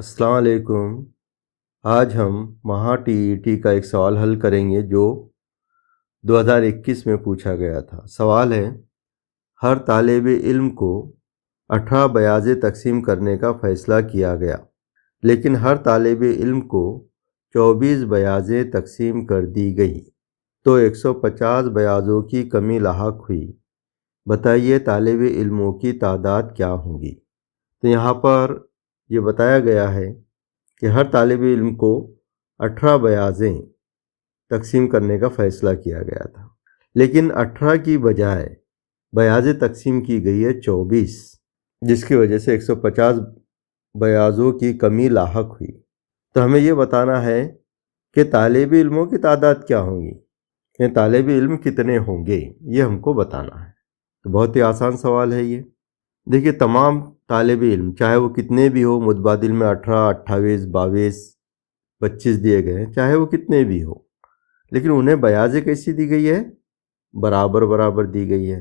अस्सलाम वालेकुम। आज हम महा टीईटी का एक सवाल हल करेंगे जो 2021 में पूछा गया था। सवाल है, हर तालिबे इल्म को 18 बयाज़े तकसीम करने का फ़ैसला किया गया, लेकिन हर तालिबे इल्म को 24 बयाज़े तकसीम कर दी गई, तो 150 बयाज़ों की कमी लाहक हुई। बताइए तालिबे इल्मों की तादाद क्या होगी। तो यहाँ पर ये बताया गया है कि हर तालिब इल्म को 18 बयाज़ें तकसीम करने का फ़ैसला किया गया था, लेकिन 18 की बजाय बयाज़ें तकसीम की गई है 24, जिसकी वजह से 150 बयाज़ों की कमी लाहक हुई। तो हमें ये बताना है कि तालिब इल्मों की तादाद क्या होंगी, ये तालिब इल्म कितने होंगे, ये हमको बताना है। तो बहुत ही आसान सवाल है ये। देखिए, तमाम तालिब इल्म चाहे वो कितने भी हो, मुतबादिल में 18, 28, 22, 25 दिए गए हैं, चाहे वो कितने भी हो, लेकिन उन्हें बयाज़ें कैसी दी गई है, बराबर बराबर दी गई है।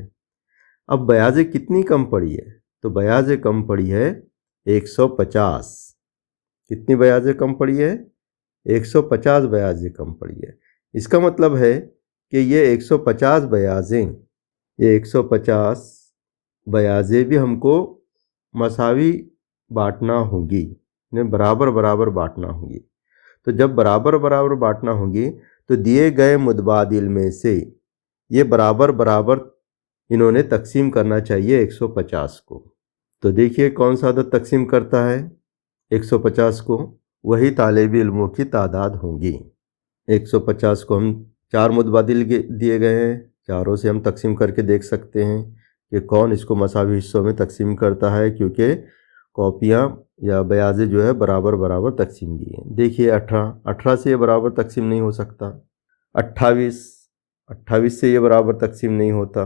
अब बयाज़ें कितनी कम पड़ी है, तो बयाज़ें कम पड़ी है 150। कितनी बयाज़ें कम पड़ी है, 150 बयाज़ें कम पड़ी है। इसका मतलब है कि ये 150 बयाज़ें, ये 150 बयाज़ें भी हमको मसावी बांटना होंगी, इन्हें बराबर बराबर बांटना होंगी। तो जब बराबर बराबर बांटना होंगी तो दिए गए मुतबादिल में से ये बराबर बराबर इन्होंने तकसीम करना चाहिए 150 को। तो देखिए कौन सा अदद तकसीम करता है 150 को, वही तालिब इल्मों की तादाद होंगी। 150 को हम 4 मुतबादिल दिए गए हैं, चारों से हम तकसीम करके देख सकते हैं कि कौन इसको मसावी हिस्सों में तकसीम करता है, क्योंकि कॉपियाँ या बयाज़ें जो है बराबर बराबर तकसीम की हैं। देखिए 18 से ये बराबर तकसीम नहीं हो सकता, 28 से ये बराबर तकसीम नहीं होता,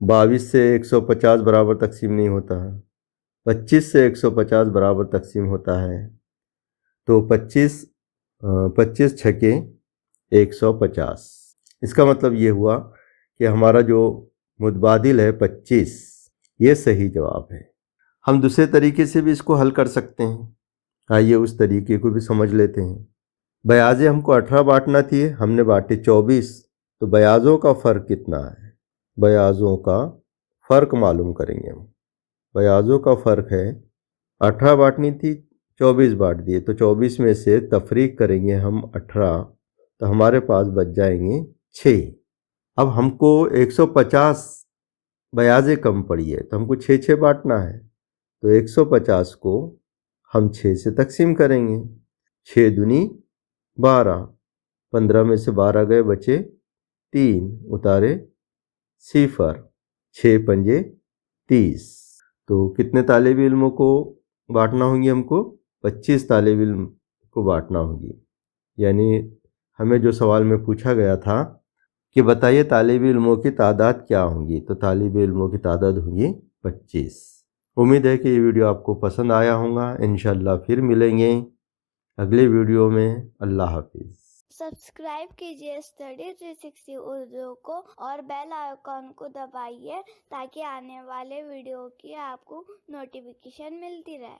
22 से 150 बराबर तकसीम नहीं होता, 25 से 150 बराबर तकसीम होता है। तो 25 छके 150। इसका मतलब ये हुआ कि हमारा जो मुतबादिल है 25, ये सही जवाब है। हम दूसरे तरीके से भी इसको हल कर सकते हैं। आइए उस तरीके को भी समझ लेते हैं। बयाज़ें हमको 18 बांटना थी, हमने बांटे 24, तो बयाज़ों का फ़र्क कितना है, बयाज़ों का फ़र्क मालूम करेंगे हम। बयाज़ों का फ़र्क है, 18 बांटनी थी, 24 बांट दिए, तो 24 में से तफरीक करेंगे हम 18, तो हमारे पास बच जाएंगे 6। अब हमको 150 बयाज़ें कम पड़ी है, तो हमको 6 बांटना है, तो 150 को हम 6 से तकसीम करेंगे। 6 दूनी 12, 15 में से 12 गए, बचे 3, उतारे 0, 6 पंजे 30। तो कितने तालिब इल्मों को बांटना होंगी हमको, 25 तालिब इल्म को बांटना होगी। यानी हमें जो सवाल में पूछा गया था कि बताइए तालिब इल्मों की तादाद क्या होंगी, तो तालिब इल्मों की तादाद होंगी 25। उम्मीद है कि ये वीडियो आपको पसंद आया होगा। इंशाल्लाह फिर मिलेंगे अगले वीडियो में। अल्लाह हाफिज़। सब्सक्राइब कीजिए स्टडी 360 उर्दू को और बेल आइकॉन को दबाइए ताकि आने वाले वीडियो की आपको नोटिफिकेशन मिलती रहे।